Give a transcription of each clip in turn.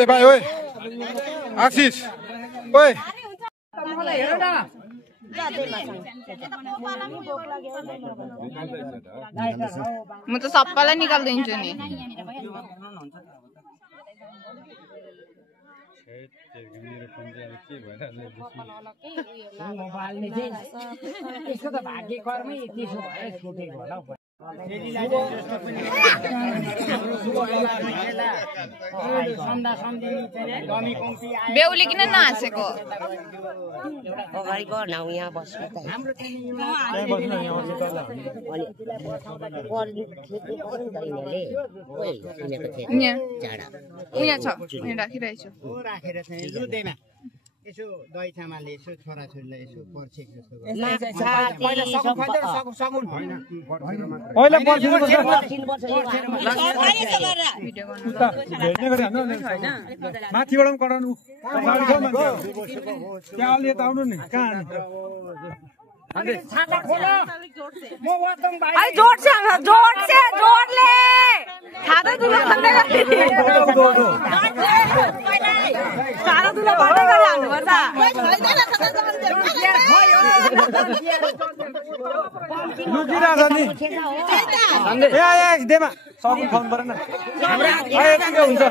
ए भाइ ओइ आशिष ओइ म त सबैलाई निकाल्दिन्छु नि बेहुली किन नहाँसेको अगाडि गर्न यहाँ बस्नु त उहाँ छ राखिरहेछु यसो दही चामलले यसो छोराछोरीलाई यसो पर्छेक जस्तो माथिबाट कराउनु त्यहाँ अलि यता आउनु नि कहाँ देमा सबै फोन परेन हुन्छ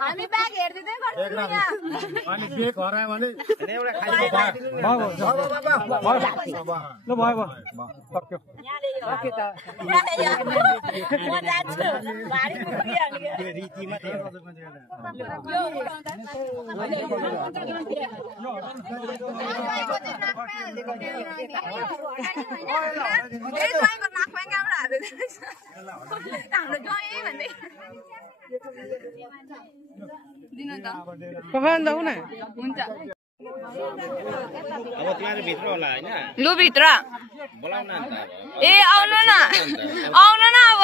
हामी ब्याग हेर्दिदै गर्छौं अनि बेक हरायो भने एउटा खाली ल भयो सक्यो ओके त म जान्छु भारी पुगिहाल्यो रीति मात्रै पकाउन जाऊ न हुन्छ अब तिमीहरु भित्र होला हैन लु भित्र बोलाउन नि त ए आउनु न अब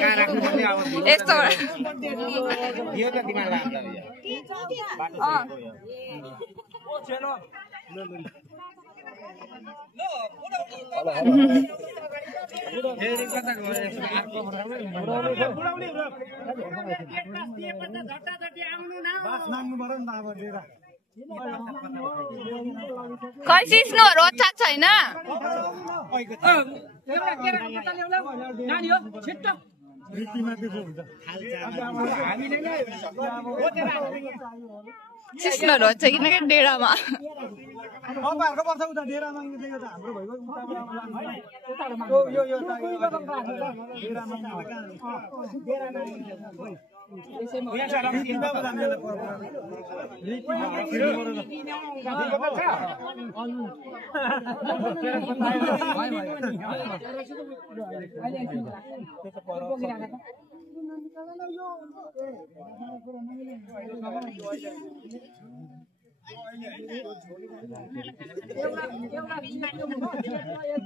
कहाँ राख्नु पर्ने अब यस्तो यो त तिमीलाई लान्छ फेरि कता गयो अर्को खै सिस्नुहरु ओछा छैन सिस्नोहरू हुन्छ किनकि डेरामा तपाईँहरूको पर्छ उता डेरामा दिएको त हाम्रो भइगयो यो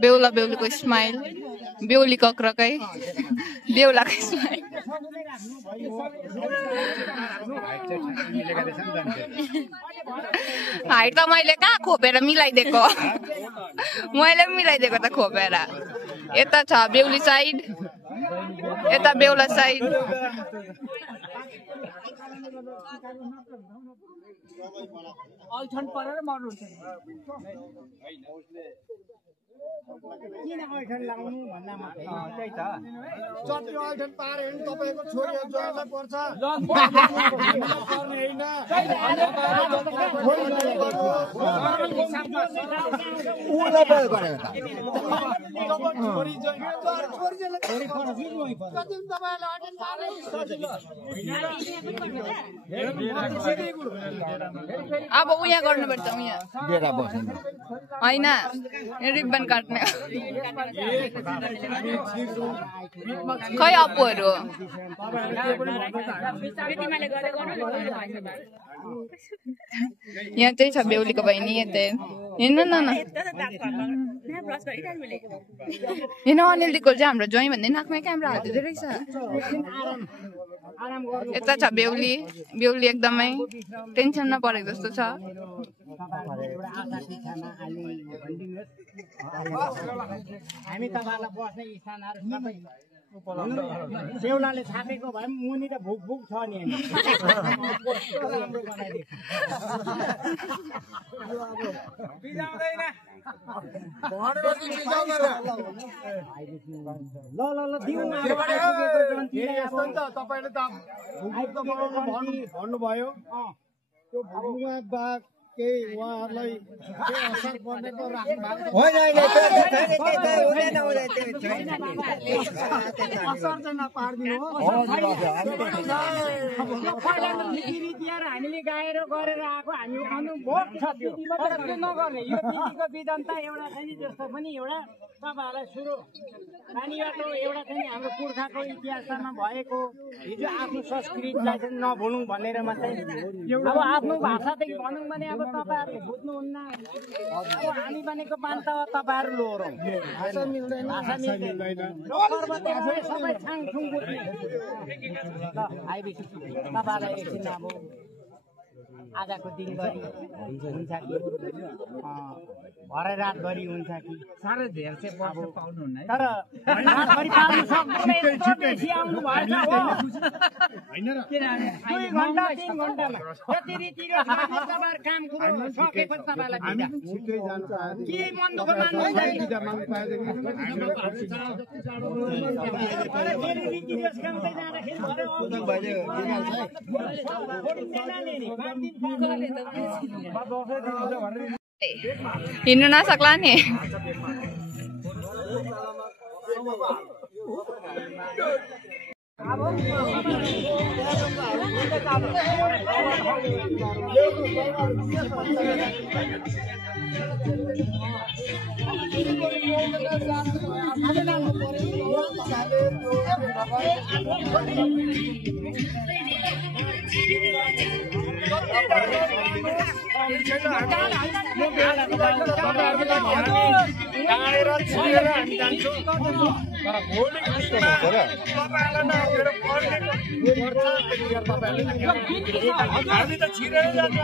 बेहुला बेहुलीको स्माइल बेहुली कक्रकै बेहुलाको स्माइल हाइट त मैले कहाँ खोपेर मिलाइदिएको मैले मिलाइदिएको त खोपेर यता छ बेहुली साइड यता बेहुला साइड अल्छन परेर मर्नुहुन्छ किन ऐठन लाउनु भन्दामा त्यही त चट्यो अल्छन पारे भने तपाईँको छोरी ज्वारलाई पर्छ पर्ने अब उहाँ गर्नुपर्छ उहाँ होइन रिबन काट्ने खै अप्पूहरू यहाँ चाहिँ छ बेहुलीको बहिनी यतै हेर्नु न हेर्नु अनिल दिकोल चाहिँ हाम्रो ज्वाइँ भन्दै नाकमै क्यामेरा हालिदिँदो रहेछ यता छ बेहुली बेहुली एकदमै टेन्सन नपरेको जस्तो छ हामी तपाईँलाई बस्ने स्थानहरू सबै सेउलाले छापेको भए पनि मुनि त भुक भुक छ नि तपाईँले त भन्नुभयो त्यो भुलमा बाघ केही उहाँहरूलाई केही असर पर्ने त राख्नु हामीले गाएर गरेर आएको हामी अनुभव छ त्यो नगर्ने यो विधिको विधान त एउटा छैन जस्तो पनि एउटा तपाईँहरूलाई सुरु नानीबाट एउटा चाहिँ हाम्रो पुर्खाको इतिहासमा भएको हिजो आफ्नो संस्कृतिलाई चाहिँ नभुलौँ भनेर मात्रै अब आफ्नो भाषादेखि भनौँ भने अब तपाईँहरूले बुझ्नुहुन्न अब हामी भनेको बान्ता तपाईँहरू लोहोरौँ भाषा मिल्दैन सबै छाङछुङ बुझ्ने ल आइबिसी तपाईँहरूलाई एकछिन अब आजको दिनभरि हुन्छ कि भरे रातभरि हुन्छ कि साह्रै धेरै चाहिँ पाउनुहुन्न तर रातभरि पाउनु सक्दैन बेसी आउनु भएछ हो 2 घण्टा 3 घण्टामा यति रीति र तपाईँहरू काम कुरो सकेपछि तपाईँलाई के मन दुःख हिँड्नु नसक्ला नि हामी त छिरेर जान्छौँ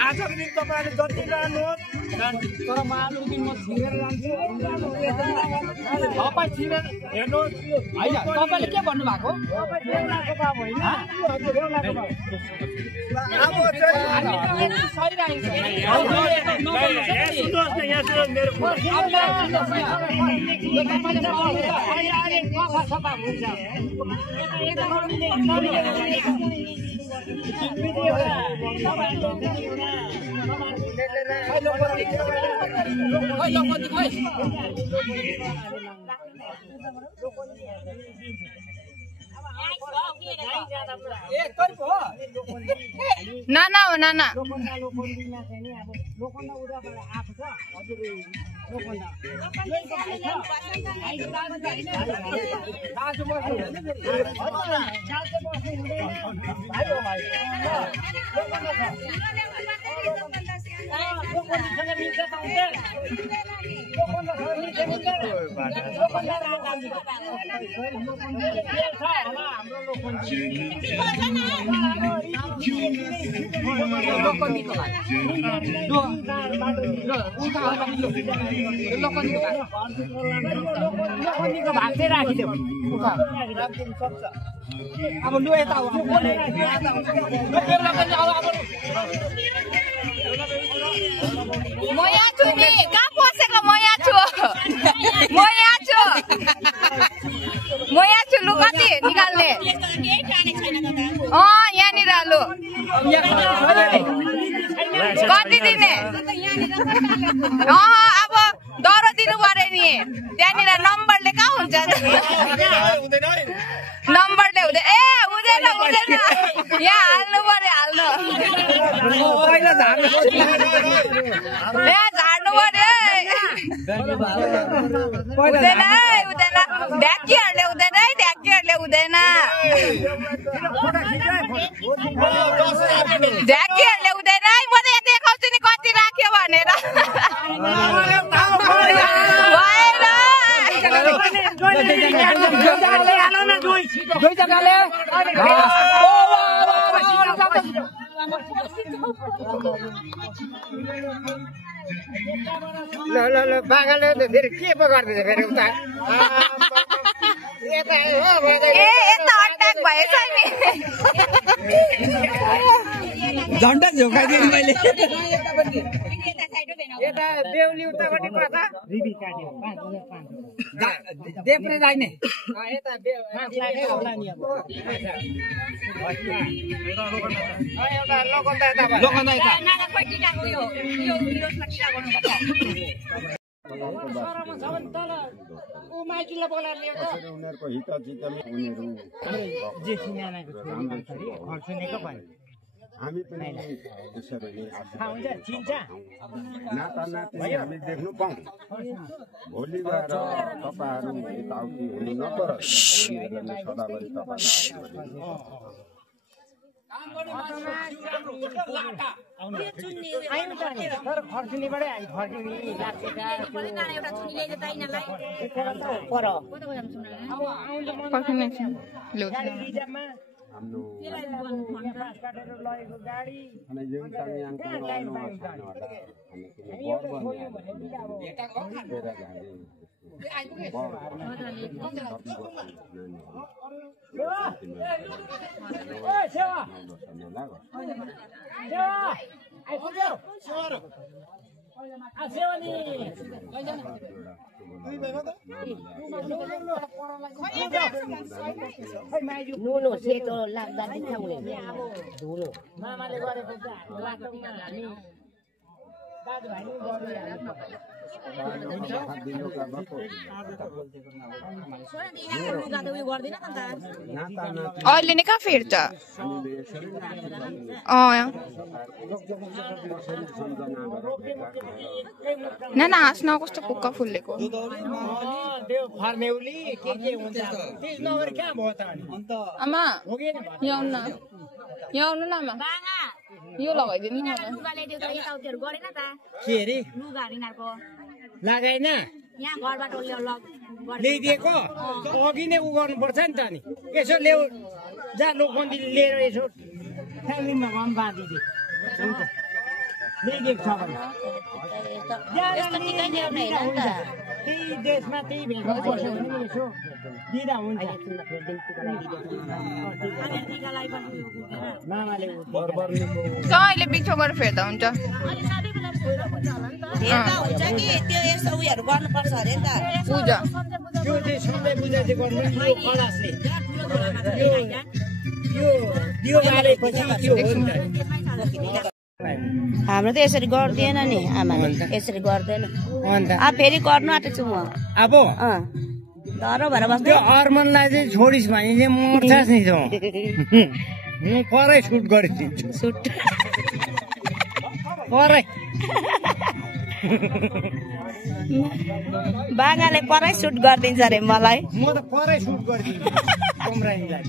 आजको दिन तपाईँहरूले जति लानुहोस् तर म आजको दिन म छिरेर जान्छु तपाईँ छिरेर हेर्नुहोस् होइन तपाईँले के भन्नु भएको बेहुलाको बाब होइन बेहुलाको बाब अब नाना हो नाना अब लु यता म यहाँ छु नि कहाँ पसेको म यहाँ छु लु कति निकाल्ने यहाँनिर लु कति दिने अब दरो दिनु पर्यो नि त्यहाँनिर नम्बरले कहाँ हुन्छ नम्बरले हुँदैन ए हुँदैन यहाँ हाल्नु पर्यो हाल्नु यहाँ झार्नु पर्यो हुँदैन ढ्याकीहरूले हुँदैन है ढ्याकीहरूले हुँदैन ढ्याकीहरूले हुँदैन है म त यहाँ देखाउँछु नि कति राख्यो भनेर ल बागाले त फेरि के पो गर्दैछ फेरि उता यता अट्याक भएछ नि झन्डा झोकाइदिएँ मैले यता बेहुली उतापट्टि पर्छ देप्रे जाने यता होला नि अब एउटा लोकन्दा यता उनीहरूको हितचितमा उनीहरू हामी पनि त्यसरी नाता नाति हामी देख्नु पाउँ भोलि गएर तपाईँहरू यताउति हुनु नपरोस् सदाभरि नुनो सेतो लाग्दा दिखाउने धुलो मामाले गरेको लाटोमा हामी दाजुभाइ अहिले नै कहाँ फेर्छ नाना हाँस्न कस्तो कुक्का फुलेको आमा यहाँ आउनु न आमा यो लगाइदिनु न के अरे लगाएन ल्याइदिएको अघि नै उ गर्नुपर्छ नि त नि यसो ल्याउ जहाँ लोकबन्दी लिएर यसो फ्यामिलीमा घरमा बाँधिदिए लेखेको छ भने यस्तो टिकै ल्याउने होइन नि त त्यही देशमा त्यही भेगमा बस्यो भने पनि यसो दिँदा हुन्छ मामाले अहिले बिचो गरेर फेर्दा हुन्छ हेर्दा हुन्छ कि त्यो यस्तो उयोहरू गर्नुपर्छ अरे नि त पूजा त्यो चाहिँ सधैँ पूजा चाहिँ गर्नु यो कलासले यो बालेपछि त्यो हो नि त हाम्रो त यसरी गर्दैन नि आमाले यसरी गर्दैन अब फेरि गर्नु आँटेको छु म अब डर भएर बस्नु त्यो अर्मनलाई चाहिँ छोडिस् भने चाहिँ मर्छस् नि त म परै सुट गरिदिन्छु सुट परै बाङ्गाले परै सुट गरिदिन्छ अरे मलाई म त परै सुट गरिदिन्छु कमरानीलाई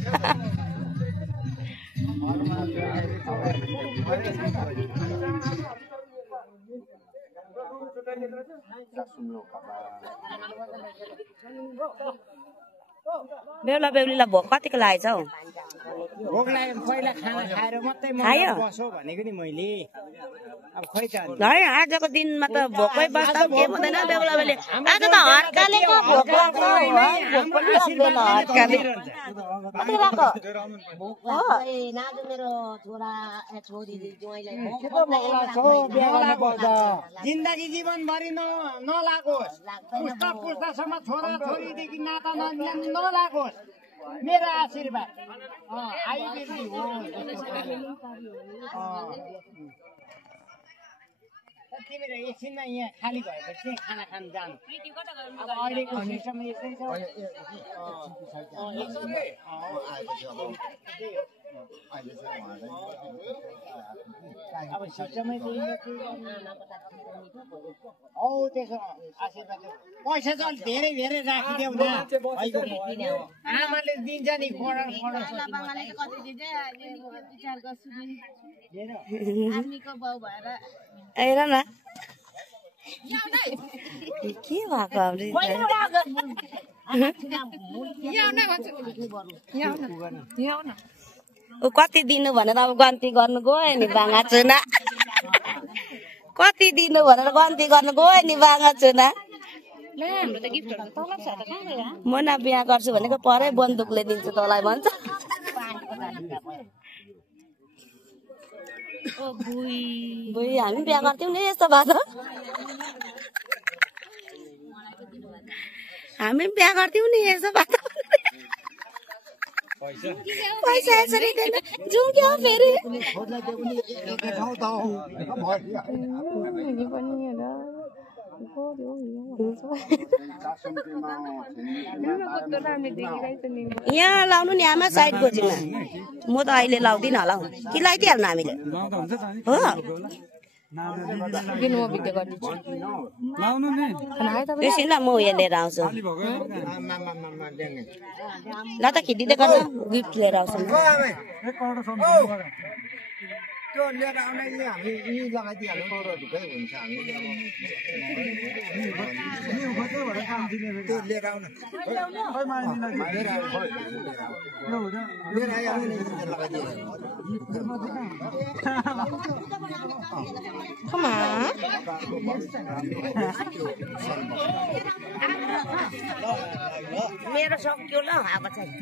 बेहुला बेहुलीलाई भोक कतिको लागेछ हौ भोक लाग्यो पहिला खाना खाएर मात्रै खायो? बसो भनेको नि मैले अब खोइ त है आजको दिनमा त भोकै बस्दा के हुँदैन बेहुला बेहुली आज त हर्काले पो भोक लाग्छ भोक पनि लाग्दैन हर्काले कति राको जिन्दगी जीवनभरि नलागोस् पुस्ता पुस्तासम्म छोरा छोरीदेखि नाता नलागोस् मेरो आशीर्वाद आइबेली हो तिमीले एकछिनमा यहाँ खाली भएपछि चाहिँ खाना खान जानु अब अहिलेको सिस्टम यस्तै छ अब सिस्टमै औ त्यसो आशीर्वाद पैसा चाहिँ अलिक धेरै धेरै राखिदेऊ न आमाले दिन्छ नि हेर न के भएको ऊ कति दिनु भनेर अब गन्ती गर्नु गयो नि बाङ्गा चुना कति दिनु भनेर गन्ती गर्नु गयो नि बाङ्गा चुना मुना बिहा गर्छु भनेको परै बन्दुकले दिन्छु तँलाई भन्छ बुई हामी बिहा गर्थ्यौँ नि यस्तो बाटो हामी बिहा गर्थ्यौँ नि यस्तो बाटो पैसा यसरी दिएन जाउँ क्या फेरि यहाँ लाउनु नि आमा साइड कोचिङमा म त अहिले लाउँदिनँ होला हौ कि लगाइदिइहाल्नु हामीले हो एकछिन ल म उयो लिएर आउँछु ल त खिदिँदै गर्छ गिफ्ट लिएर आउँछु त्यो लिएर आउने हामी यी लगाइदिइहाल्नु ढुक्कै हुन्छ हामी त्यो लिएर आउनु लिएर आइहाल्नु नि मेरो सक्यो ल अब चाहिँ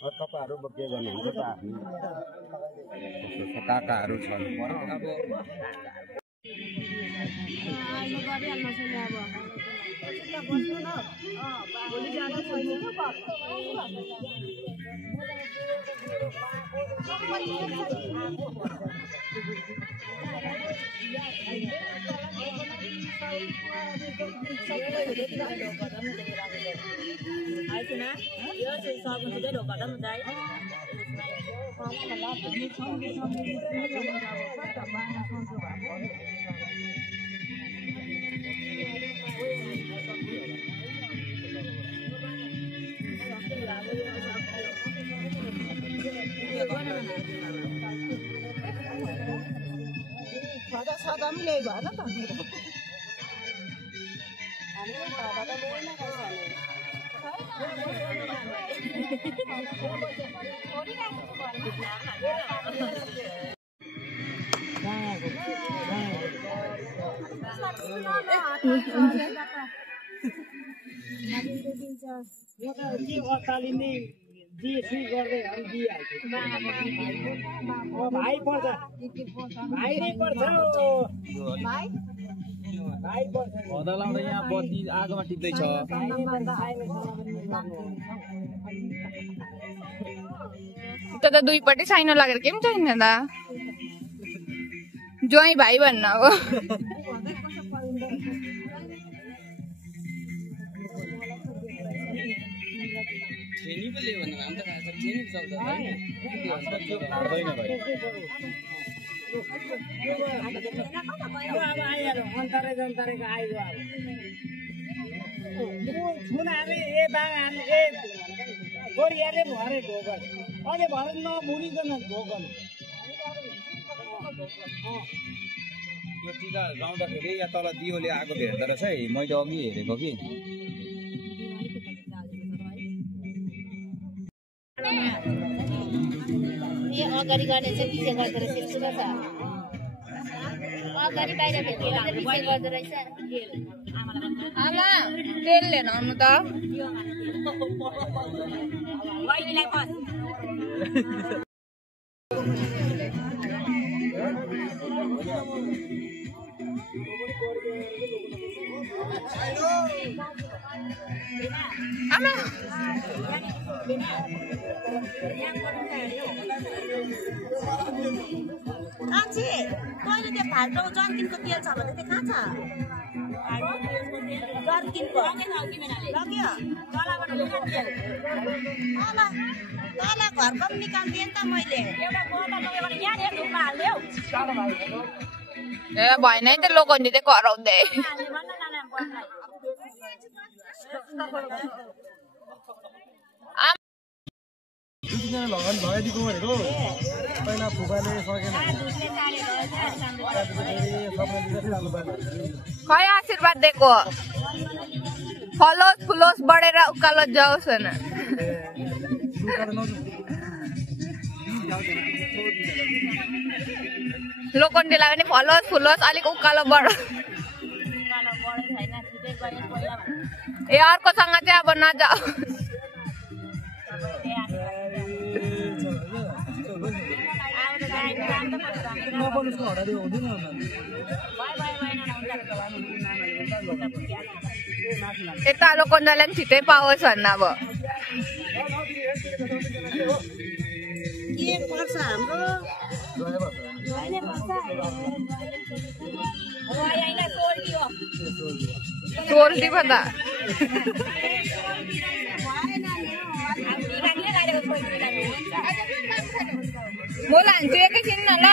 तपाईँहरू के गर्नुहुन्छ त आफ्नो काकाहरू छन् यो त के अत्तालिने दिएछु गर्दै हामी दिइहाल्छु भाइ पर्छ भाइ नै पर्छ भाइ पर्छ भदा लाउँदा यहाँ बत्ती आगोमा टिप्दैछ त दुईपट्टि साइनो लागेर के पनि छैन दा ज्वाइँ भाइ भन्न हो आइहाल्यो अन्तरेको आइयो अब छुनाले ए बागान ए गोरियाले भरे ढोकन अहिले भरे नभुलिकन ढोकन यो टिका गाउँदाखेरि यहाँ तल दियोले आएको भेट्दो रहेछ है मैले अघि हेरेको कि अगाडि गर्ने चाहिँ पछि गर्दो रहेछ सुन्नु त अगाडि बाहिर भेटेर चाहिँ पछि गर्दो रहेछ आमा तेल लिएर आउनु त आमा आछि तैँले त्यो फाल्टो जर्किनको तेल छ भने त्यो कहाँ छ जर्किनको लग्यो तल घरको पनि निकाल्दिएँ नि त मैले ए भएन है त लोकन्जी चाहिँ कराउँदै लगानी भइदिएको भनेको पहिला फुपाले सकेन खै आशीर्वाद दिएको फलोस् फुलोस् बढेर उकालो जाओस् न लोकन्जीलाई पनि फलोस् फुलोस् अलिक उकालो बढोस् ए अर्कोसँग चाहिँ अब नजाऊ यता लोकन्जीलाई पनि छिटै पाओस् भन्न अब के पर्छ हाम्रो सोल्टी भन्दा म लान्छु एकैछिन न ल